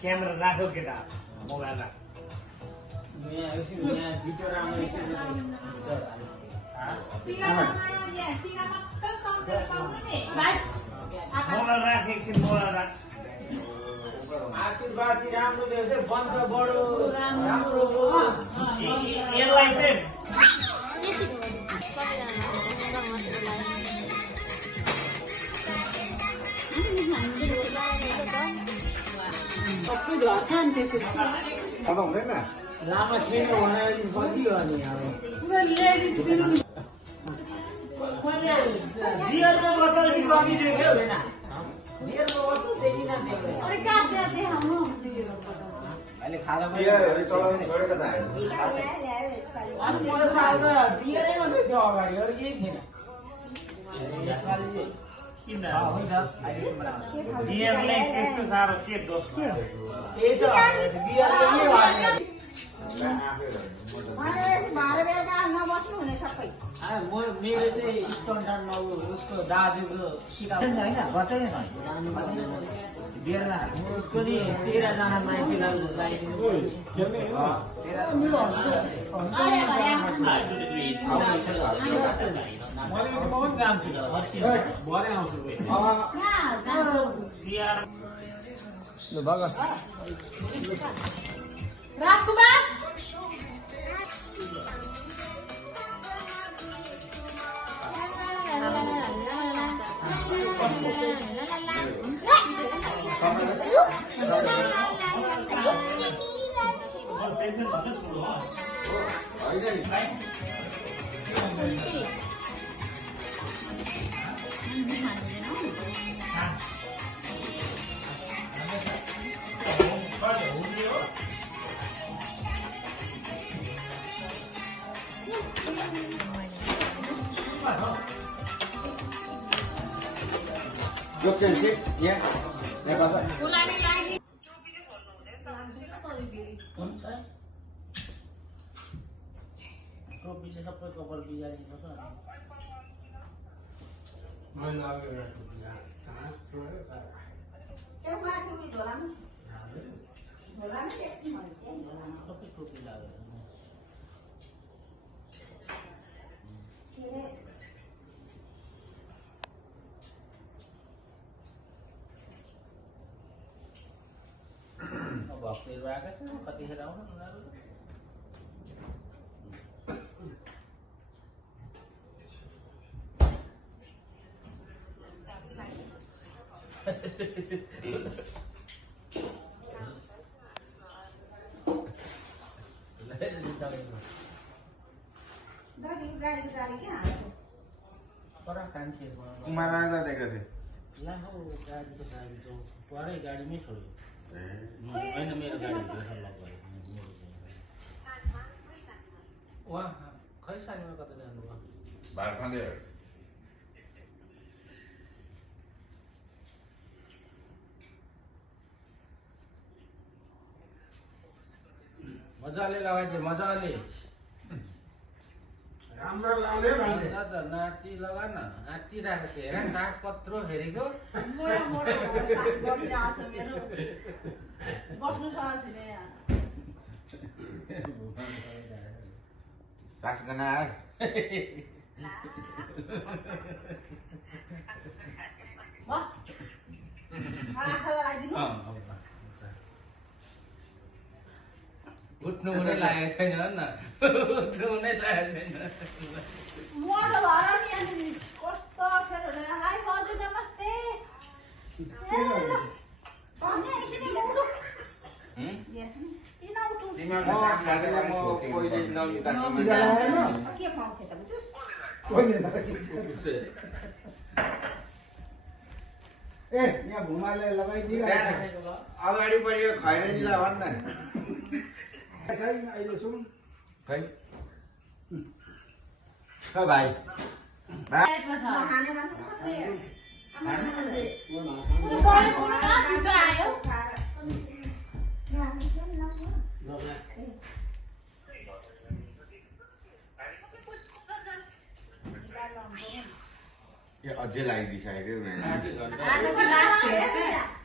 camera राखो केटा mobile राख मोबाइल राख एकछिन मोबाइल राख आशीर्वाद चाहिँ राम्रो दियोस् है वंश बढो राम्रो यसलाई चाहिँ हुँदैन लामा छिर्नु भनेर सजिलो अनि बियरको बोतल चाहिँ कमी देख्यो होइन बियरको बोतल देखिन अहिले खाजा चलाउनु छोडेको त अनि मैले सालमा बियरै मात्रै थियो अगाडि अरू केही थिएन यसपालि चाहिँ किन बियरलाई त्यस्तो साह्रो के दोष भयो त्यही त बियरले के भयो मेरो चाहिँ स्टन्डरमा उसको दाजुको उसको नि 13 जना माइती राजकुमार सबै कपाल बिगारिन्छ सबै टोपी लाग्यो भक्तहरू आएका छ कतिखेर आउनु उनीहरू कुमार आउँदा देखेको थिएँ ला हौ गाडीको चाबी त परै गाडीमै छोड्यो होइन मेरो गाडी सल्लाह भयो उहाँ खै साइमा कता जानुभयो भार खाँदै मजाले लगाइदियो मजाले राम्रो लाउने त नाति लगा न नाति राखेको थियो हेर सास कत्रो फेरेको सास गना आयो उठ्नु हुनै लागेको छैन न उठ्नु हुनै लागेको छैन ए यहाँ भुमाले लगाइदिइरहेको त्यहाँ अगाडि बढी खैरेनीलाई भन् न छैन अहिले सुन खै खै भाइ प्लेटमा छ खाने मान्छे त्यो बढी पुग्नु न चिसो आयो यो अझै लगाइदिइसकेको आज त लास्ट हो